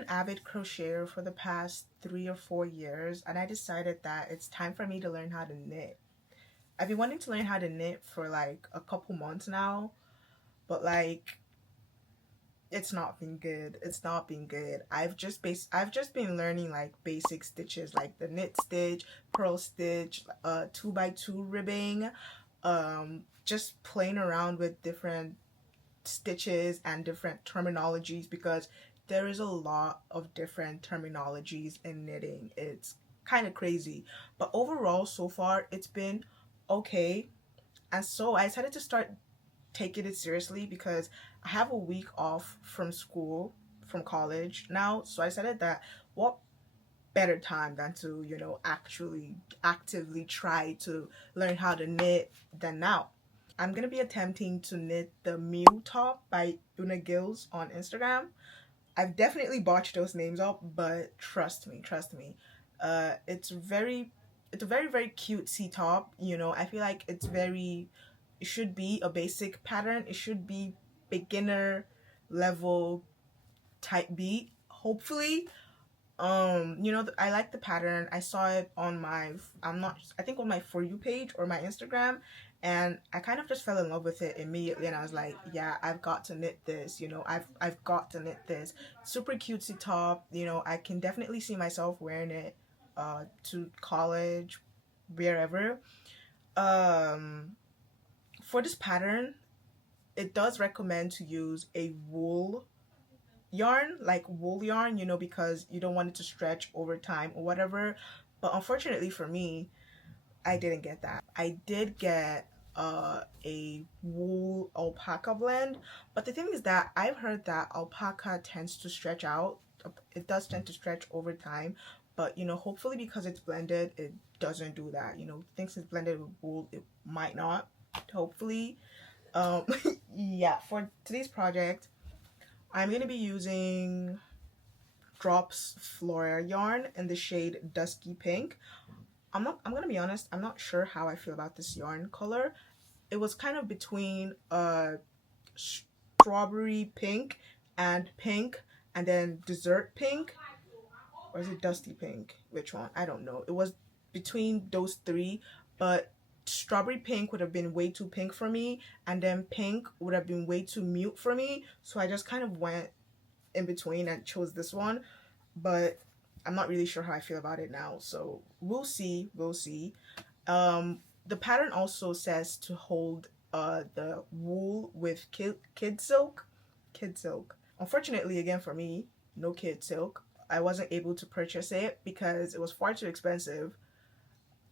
an avid crocheter for the past 3 or 4 years, and I decided that it's time for me to learn how to knit. I've been wanting to learn how to knit for like a couple months now, but like it's not been good. It's not been good. I've just been learning like basic stitches like the knit stitch, purl stitch, 2x2 ribbing, just playing around with different stitches and different terminologies because there is a lot of different terminologies in knitting. It's kind of crazy, but overall so far it's been okay. And so I decided to start taking it seriously because I have a week off from school, from college now. So I decided that what better time than to, actually actively try to learn how to knit than now. I'm gonna be attempting to knit the Mew top by Una Gills on Instagram. I've definitely botched those names up, but trust me. It's a very cutesy top. I feel like it should be a basic pattern. It should be beginner level type beat, hopefully. I like the pattern. I saw it on I think on my For You page or my Instagram, and I kind of just fell in love with it immediately, and I was like, yeah, I've got to knit this. I've got to knit this. Super cutesy top. I can definitely see myself wearing it to college, wherever. Um for this pattern, it does recommend to use a wool yarn, like wool yarn, because you don't want it to stretch over time or whatever. But unfortunately for me, I didn't get that. I did get a wool alpaca blend, but the thing is that I've heard that alpaca tends to stretch out. It does tend to stretch over time, but hopefully because it's blended, it doesn't do that. Things it's blended with wool, it might not. Hopefully, um, yeah. For today's project, I'm gonna be using Drops Flora yarn in the shade Dusky Pink. I'm gonna be honest, I'm not sure how I feel about this yarn color. It was kind of between strawberry pink and then dessert pink, or is it dusty pink? Which one? I don't know. It was between those three, but strawberry pink would have been way too pink for me, and then pink would have been way too mute for me. So I just kind of went in between and chose this one, but I'm not really sure how I feel about it now. So we'll see. We'll see. The pattern also says to hold the wool with kid silk. Kid silk. Unfortunately, again for me, no kid silk. I wasn't able to purchase it because it was far too expensive,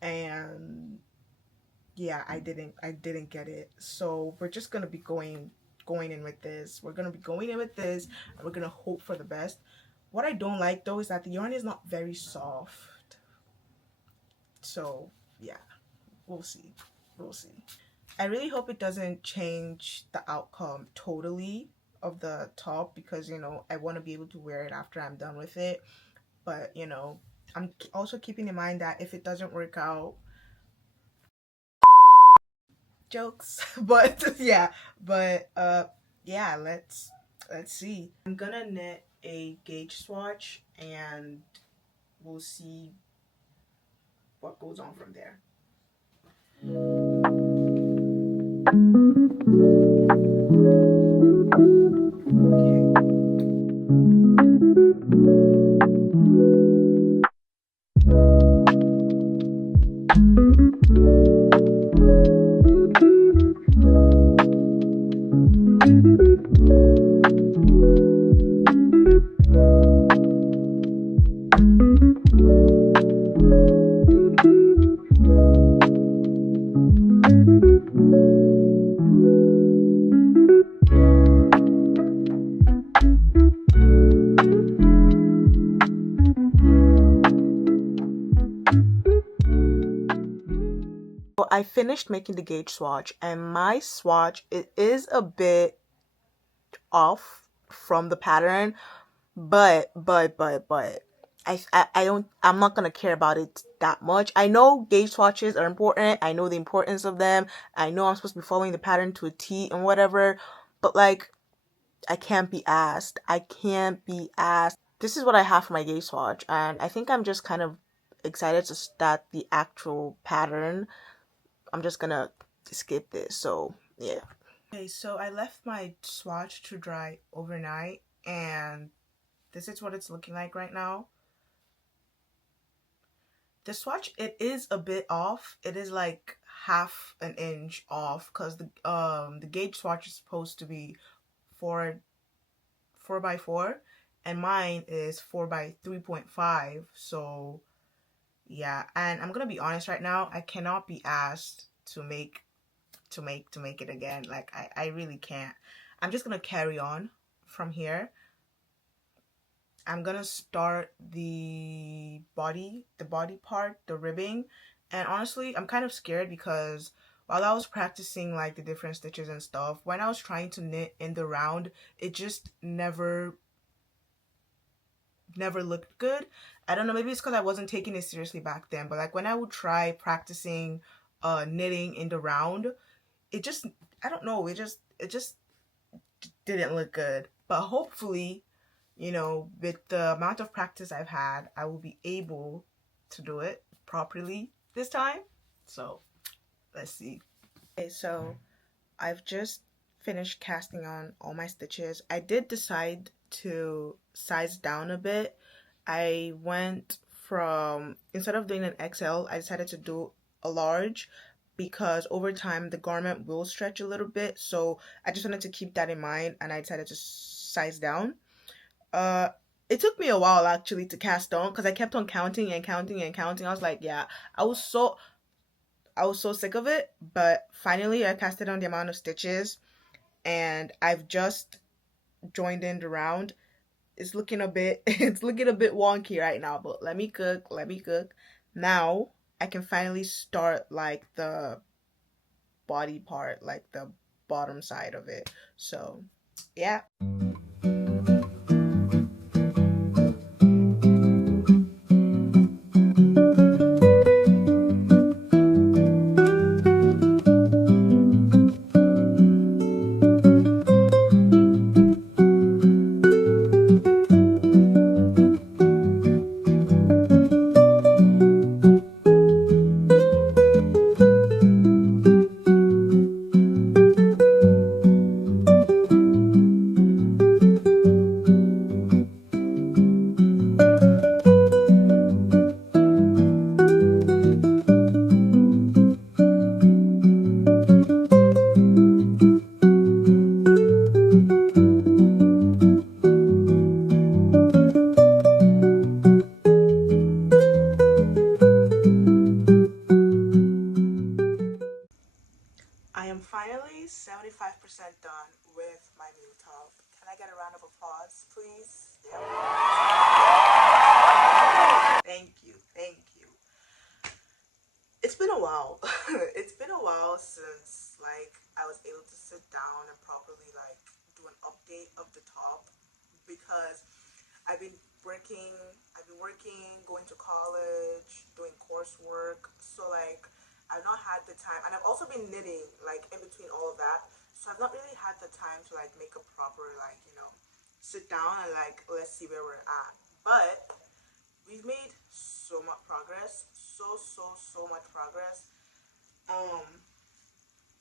and yeah, I didn't get it. So we're just gonna be going in with this. We're gonna be going in with this, and we're gonna hope for the best. What I don't like though is that the yarn is not very soft. So yeah, we'll see. We'll see. I really hope it doesn't change the outcome totally of the top because I want to be able to wear it after I'm done with it. But I'm also keeping in mind that if it doesn't work out, jokes. But yeah, but yeah, let's see. I'm gonna knit a gauge swatch and we'll see what goes on from there. I finished making the gauge swatch, and my swatch, it is a bit off from the pattern, but I'm not gonna care about it that much. I know gauge swatches are important. I know the importance of them. I know I'm supposed to be following the pattern to a T and whatever, but like I can't be asked. this is what I have for my gauge swatch, and I think I'm just kind of excited to start the actual pattern. I'm just gonna skip this, so yeah. Okay, so I left my swatch to dry overnight, and this is what it's looking like right now. The swatch, it is a bit off. It is like half an inch off because the gauge swatch is supposed to be 4 by 4, and mine is 4 by 3.5. So yeah, and I'm gonna be honest right now, I cannot be asked to make it again. Like I really can't. I'm just gonna carry on from here. I'm gonna start the body part, the ribbing. And honestly, I'm kind of scared because while I was practicing like the different stitches and stuff, when I was trying to knit in the round, it just never looked good. I don't know, maybe it's because I wasn't taking it seriously back then, but like when I would try practicing knitting in the round, it just, I don't know, it just didn't look good. But hopefully, you know, with the amount of practice I've had, I will be able to do it properly this time. So let's see. Okay, so I've just finished casting on all my stitches. I did decide to size down a bit. I went from, instead of doing an XL, I decided to do a large because over time the garment will stretch a little bit. So I just wanted to keep that in mind, and I decided to size down. Uh, it took me a while actually to cast on because I kept on counting and counting and counting. I was like, yeah, I was so sick of it, but finally I casted on the amount of stitches, and I've just joined in the round. It's looking a bit it's looking a bit wonky right now, but let me cook. Now I can finally start like the body part, like the bottom side of it. So yeah. I am finally 75% done with my new top. Can I get a round of applause, please? Yep. Thank you, thank you. It's been a while. It's been a while since like I was able to sit down and properly like do an update of the top because I've been working, going to college, doing coursework. So like I've not had the time, and I've also been knitting like in between all of that. So I've not really had the time to like make a proper like, you know, sit down and like let's see where we're at. But we've made so much progress, so much progress.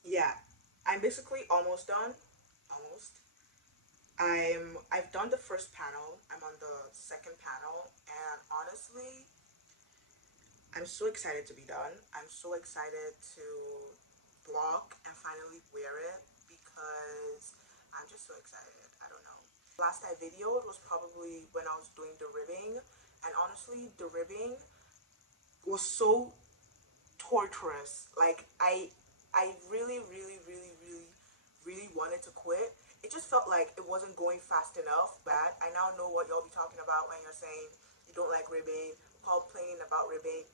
Yeah, I'm basically almost done. Almost. I've done the first panel. I'm on the second panel, and honestly, I'm so excited to be done. I'm so excited to block and finally wear it because I'm just so excited. I don't know. Last I videoed was probably when I was doing the ribbing, and honestly, the ribbing was so torturous. Like I really wanted to quit. It just felt like it wasn't going fast enough. Bad. I now know what y'all be talking about when you're saying you don't like ribbing, complaining about ribbing,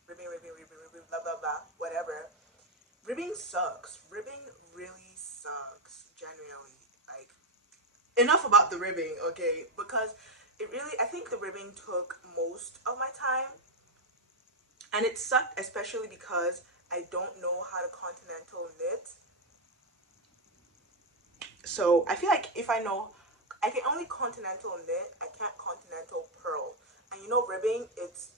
blah blah blah, whatever. Ribbing sucks. Ribbing really sucks. Genuinely. Like, enough about the ribbing, okay? Because it really, I think the ribbing took most of my time, and it sucked especially because I don't know how to continental knit. So I feel like if I know, I can only continental knit, I can't continental purl. And you know, ribbing, it's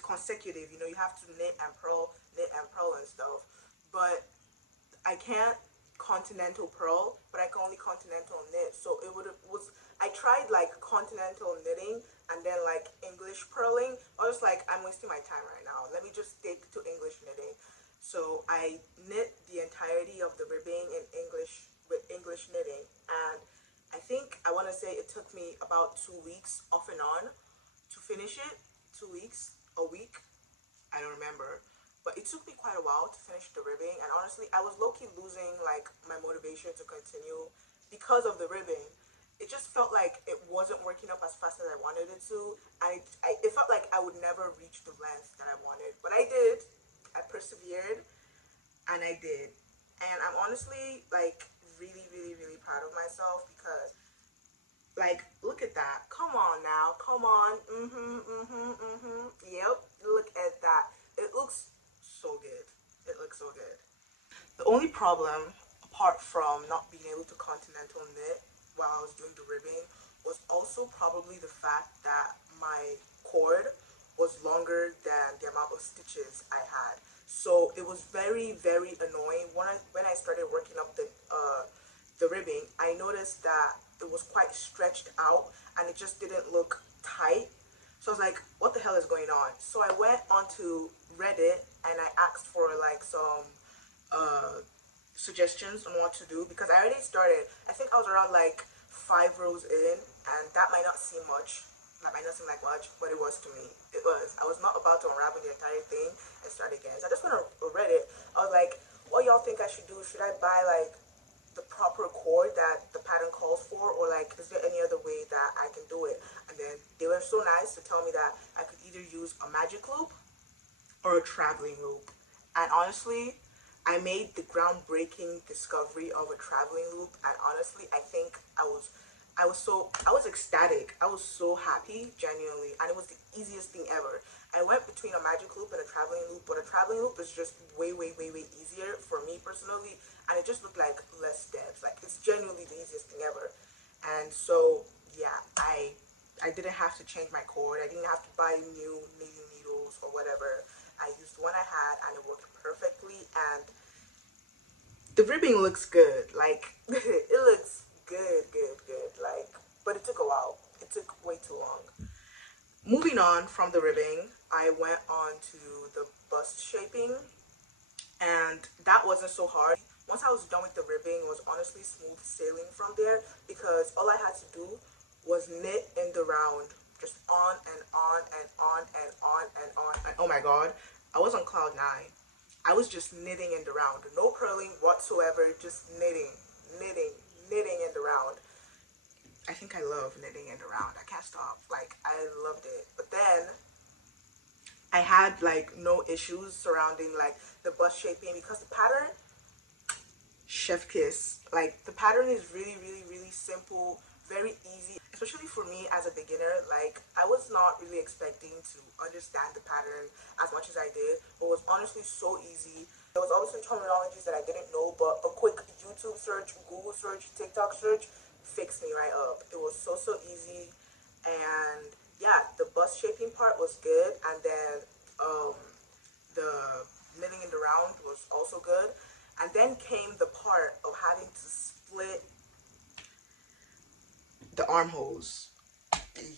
consecutive. You know, you have to knit and purl and stuff. But I can't continental purl, but I can only continental knit. So it would have was I tried like continental knitting and then like English purling. I was like, I'm wasting my time right now. Let me just stick to English knitting. So I knit the entirety of the ribbing in English with English knitting, and I think I want to say it took me about 2 weeks off and on to finish it. 2 weeks, a week, I don't remember. But it took me quite a while to finish the ribbing, and honestly, I was low-key losing like my motivation to continue because of the ribbing. It just felt like it wasn't working up as fast as I wanted it to, and it felt like I would never reach the length that I wanted. But I did. I persevered, and I did. And I'm honestly like really, really, really proud of myself because like, look at that. Come on now. Come on. Yep. Look at that. It looks so good. It looks so good. The only problem, apart from not being able to continental knit while I was doing the ribbing, was also probably the fact that my cord was longer than the amount of stitches I had. So it was very, very annoying when I started working up the ribbing. I noticed that it was quite stretched out and it just didn't look tight. So I was like, what the hell is going on? So I went onto Reddit and I asked for like some suggestions on what to do because I already started. I think I was around like 5 rows in, and that might not seem much. That might not seem like much, but it was to me. It was. I was not about to unravel the entire thing and start again. So I just went on Reddit. I was like, what y'all think I should do? Should I buy like the proper cord that the pattern calls for, or like is there any other way that I can do it? And then they were so nice to tell me that I could either use a magic loop or a traveling loop. And honestly, I made the groundbreaking discovery of a traveling loop, and honestly I think I was ecstatic. I was so happy, genuinely, and it was the easiest thing ever. I went between a magic loop and a traveling loop, but a traveling loop is just way, way, way, way easier for me personally, and it just looked like less steps. Like, it's genuinely the easiest thing ever. And so, yeah, I didn't have to change my cord. I didn't have to buy new knitting needles or whatever. I used the one I had, and it worked perfectly, and the ribbing looks good. Like, it looks good, good, good. Like, but it took a while. It took way too long. Moving on from the ribbing, I went on to the bust shaping, and that wasn't so hard. Once I was done with the ribbing, it was honestly smooth sailing from there because all I had to do was knit in the round, just on and on and on and on and on. And oh my god, I was on cloud 9. I was just knitting in the round, no purling whatsoever, just knitting, knitting, knitting in the round. I think I love knitting in the round. I can't stop. Like, I loved it. But then I had like no issues surrounding like the bust shaping because the pattern, chef kiss. Like, the pattern is really, really, really simple, very easy, especially for me as a beginner. Like, I was not really expecting to understand the pattern as much as I did, but it was honestly so easy. There was obviously terminologies that I didn't know, but a quick YouTube search, Google search, TikTok search fixed me right up. It was so, so easy. And yeah, the bust shaping part was good, and then the knitting in the round was also good. And then came the part of having to split the armholes.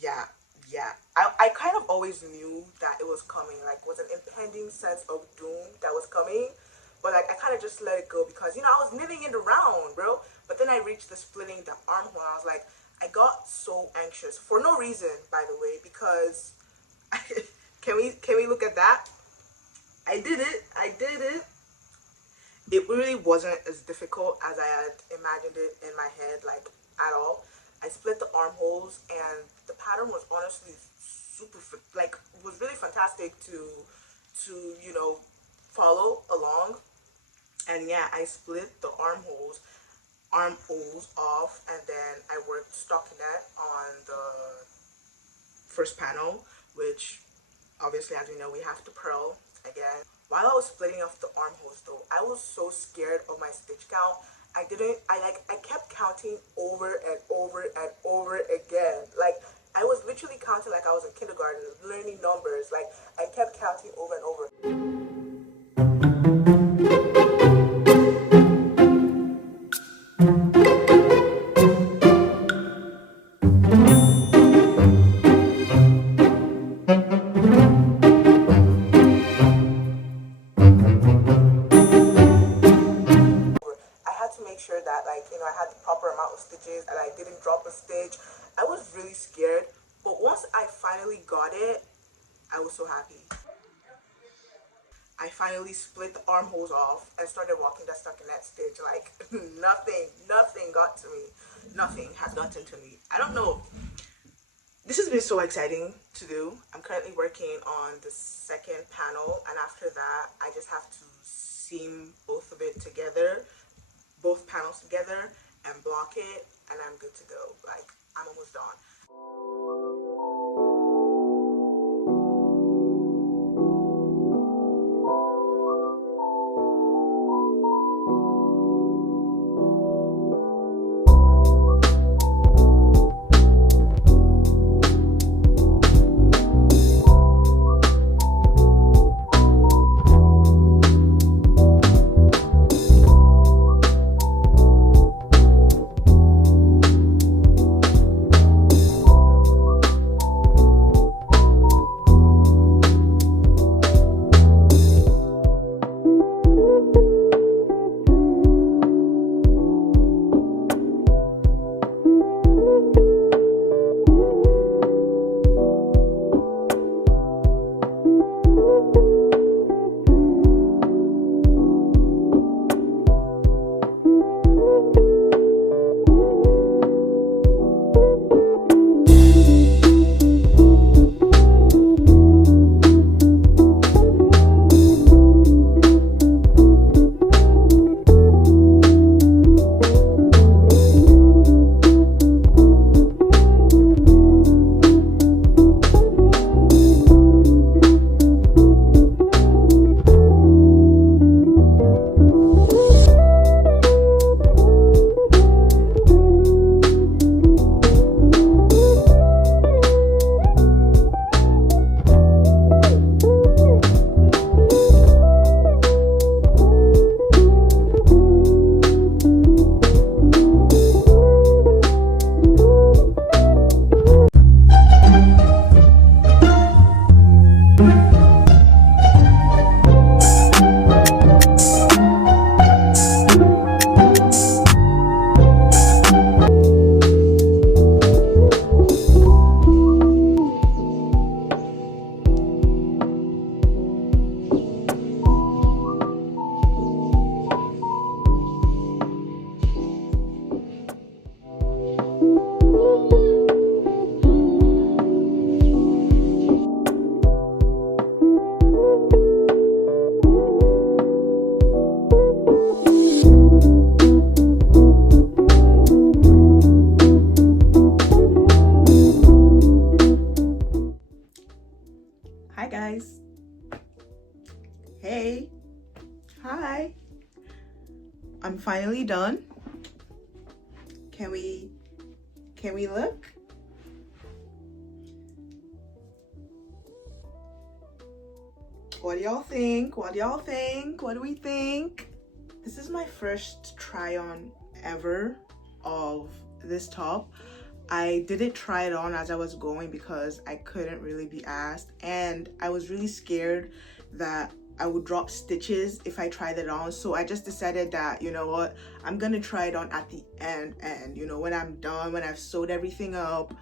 Yeah, yeah. I kind of always knew that it was coming. Like, was an impending sense of doom that was coming. But like, I kind of just let it go because, you know, I was knitting in the round, bro. But then I reached the splitting the armhole, and I was like, I got so anxious for no reason, by the way, because can we look at that? I did it. I did it. It really wasn't as difficult as I had imagined it in my head, like, at all. I split the armholes, and the pattern was honestly super, like, was really fantastic to you know, follow along. And yeah, I split the armholes off, and then I worked stockinette on the first panel, which obviously, as we know, we have to purl again. While I was splitting off the armholes though, I was so scared of my stitch count. I kept counting over and over and over again. Like, I was literally counting like really scared, but once I finally got it, I was so happy. I finally split the armholes off and started walking that stockinette stitch. Like nothing got to me. Nothing has gotten to me. I don't know. This has been so exciting to do. I'm currently working on the second panel, and after that, I just have to seam both of it together, both panels together, and block it, and I'm good to go. Like, I'm almost done. Hi guys. Hey. Hi. I'm finally done. Can we look? What do y'all think? What do y'all think? What do we think? This is my first try on ever of this top. I didn't try it on as I was going because I couldn't really be asked, and I was really scared that I would drop stitches if I tried it on. So I just decided that, you know what, I'm gonna try it on at the end, and you know, when I'm done, when I've sewed everything up,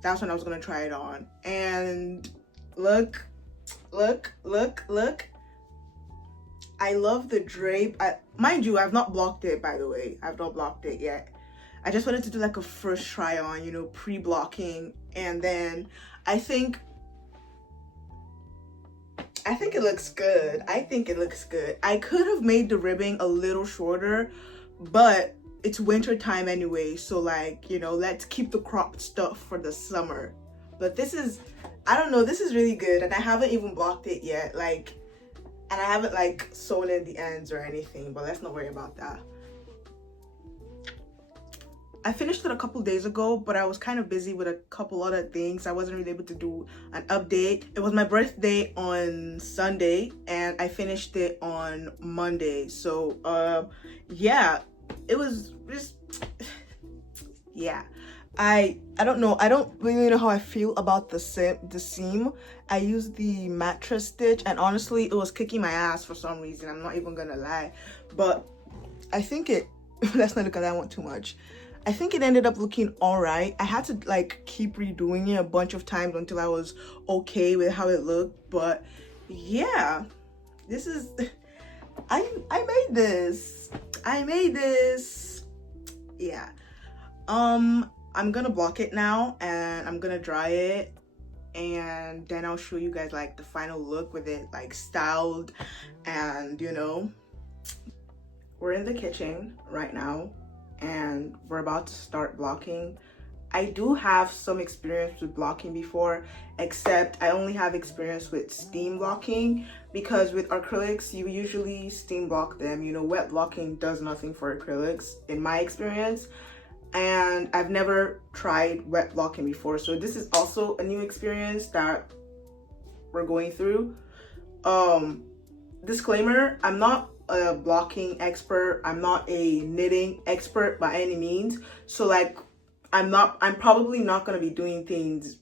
that's when I was gonna try it on. And look. I love the drape. Mind you, I've not blocked it, by the way. I've not blocked it yet. I just wanted to do like a first try on, you know, pre-blocking, and then I think it looks good. I think it looks good. I could have made the ribbing a little shorter, but it's winter time anyway, so like, you know, let's keep the cropped stuff for the summer. But this is, I don't know, this is really good, and I haven't even blocked it yet, like, and I haven't like sewn in the ends or anything, but let's not worry about that. I finished it a couple days ago, but I was kind of busy with a couple other things. I wasn't really able to do an update. It was my birthday on Sunday, and I finished it on Monday. So yeah, it was just yeah. I don't know. I don't really know how I feel about the seam. I used the mattress stitch, and honestly, it was kicking my ass for some reason. I'm not even gonna lie, but I think it. Let's not look at that one too much. I think it ended up looking all right. I had to like keep redoing it a bunch of times until I was okay with how it looked. But yeah, this is I made this. I made this. Yeah. I'm gonna block it now and I'm gonna dry it, and then I'll show you guys like the final look with it like styled. And you know, we're in the kitchen right now and we're about to start blocking. I do have some experience with blocking before, except I only have experience with steam blocking, because with acrylics you usually steam block them. You know, wet blocking does nothing for acrylics in my experience, and I've never tried wet blocking before, so this is also a new experience that we're going through. Disclaimer, I'm not a blocking expert, I'm not a knitting expert by any means, so like I'm probably not going to be doing things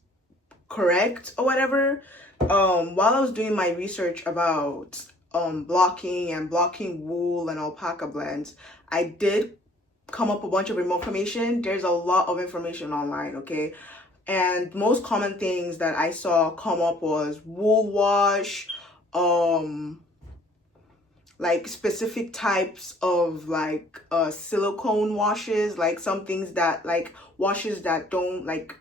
correct or whatever. While I was doing my research about blocking and blocking wool and alpaca blends, I did come up a bunch of information. There's a lot of information online, okay? And most common things that I saw come up was wool wash, like specific types of like silicone washes, like some things that like washes that don't like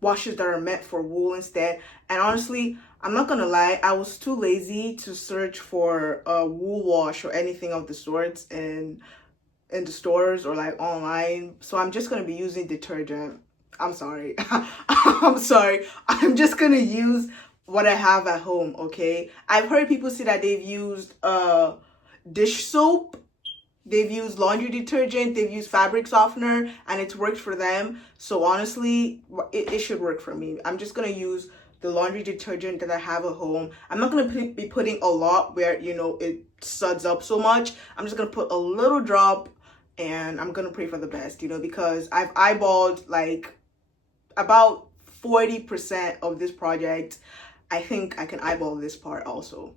washes that are meant for wool instead. And honestly, I'm not gonna lie, I was too lazy to search for a wool wash or anything of the sorts in the stores or like online, so I'm just gonna be using detergent. I'm sorry. I'm sorry, I'm just gonna use what I have at home, okay? I've heard people say that they've used dish soap, they've used laundry detergent, they've used fabric softener, and it's worked for them. So honestly, it should work for me. I'm just gonna use the laundry detergent that I have at home. I'm not gonna be putting a lot where, you know, it suds up so much. I'm just gonna put a little drop, and I'm gonna pray for the best, you know, because I've eyeballed like about 40% of this project. I think I can eyeball this part also.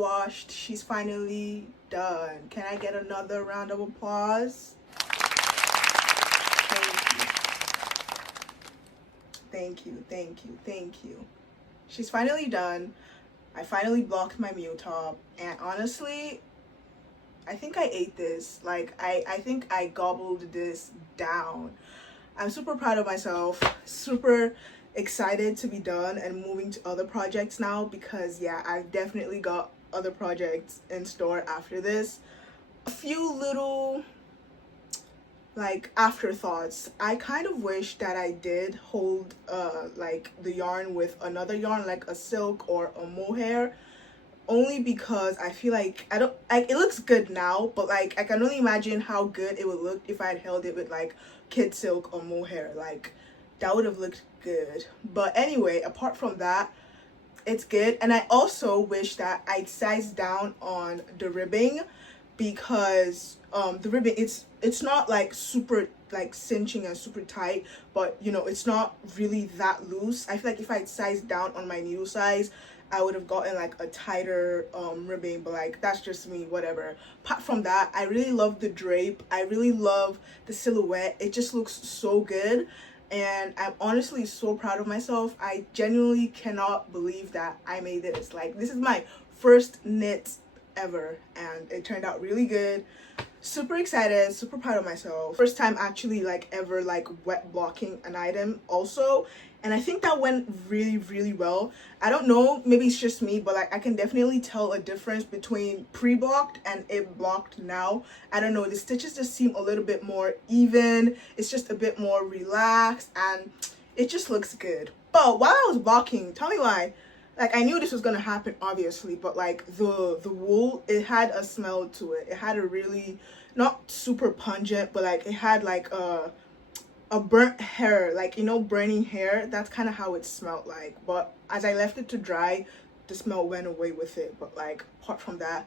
washed. She's finally done. Can I get another round of applause? Thank you, thank you, thank you. She's finally done. I finally blocked my mule top, and honestly, I think I ate this. Like, I think I gobbled this down. I'm super proud of myself, super excited to be done and moving to other projects now, because yeah, I've definitely got other projects in store after this. A few little like afterthoughts. I kind of wish that I did hold like the yarn with another yarn, like a silk or a mohair, only because I feel like I don't like it looks good now, but like I can only imagine how good it would look if I had held it with like kid silk or mohair. Like that would have looked good. But anyway, apart from that, it's good. And I also wish that I'd sized down on the ribbing, because the ribbon, it's not like super like cinching and super tight, but you know, it's not really that loose. I feel like if I'd sized down on my needle size, I would have gotten like a tighter ribbing, but like that's just me, whatever. Apart from that, I really love the drape. I really love the silhouette. It just looks so good, and I'm honestly so proud of myself. I genuinely cannot believe that I made this. Like, this is my first knit ever, and it turned out really good. Super excited, super proud of myself. First time actually like ever like wet blocking an item also, and I think that went really well. I don't know, maybe it's just me, but like I can definitely tell a difference between pre-blocked and it blocked now. I don't know, the stitches just seem a little bit more even. It's just a bit more relaxed, and it just looks good. But while I was blocking, tell me why, like I knew this was gonna happen obviously, but like the wool, it had a smell to it. It had a really, not super pungent, but like it had like a burnt hair, like, you know, burning hair. That's kind of how it smelled like. But as I left it to dry, the smell went away with it. But like apart from that,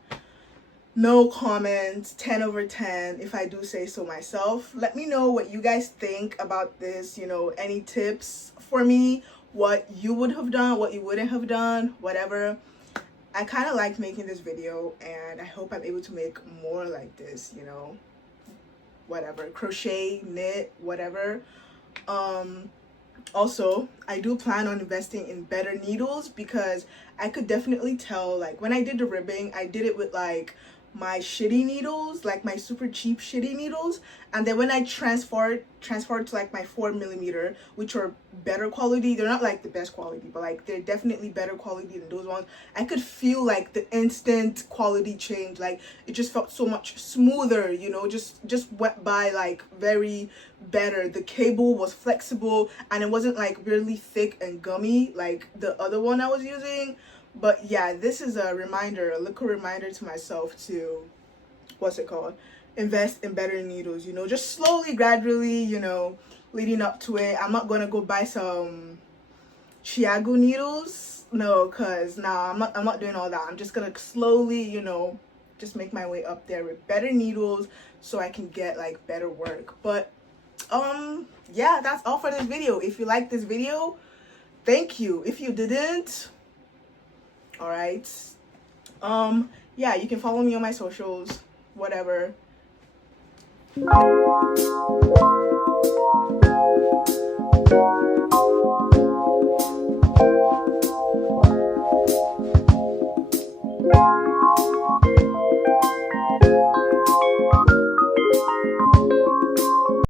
no comments. 10 over 10 if I do say so myself. Let me know what you guys think about this, you know, any tips for me, what you would have done, what you wouldn't have done, whatever. I kind of like making this video, and I hope I'm able to make more like this, you know, whatever, crochet, knit, whatever. Also, I do plan on investing in better needles, because I could definitely tell, like when I did the ribbing, I did it with like my shitty needles, like my super cheap shitty needles, and then when I transferred to like my 4mm, which are better quality. They're not like the best quality, but like they're definitely better quality than those ones. I could feel like the instant quality change. Like it just felt so much smoother, you know, just went by like very better. The cable was flexible, and it wasn't like really thick and gummy like the other one I was using. But yeah, this is a reminder, a little reminder to myself to, what's it called, invest in better needles, you know, just slowly, gradually, you know, leading up to it. I'm not gonna go buy some Chiago needles, no, because nah, I'm not doing all that. I'm just gonna slowly, you know, just make my way up there with better needles so I can get like better work. But yeah, that's all for this video. If you liked this video, thank you. If you didn't, all right, yeah, you can follow me on my socials, whatever.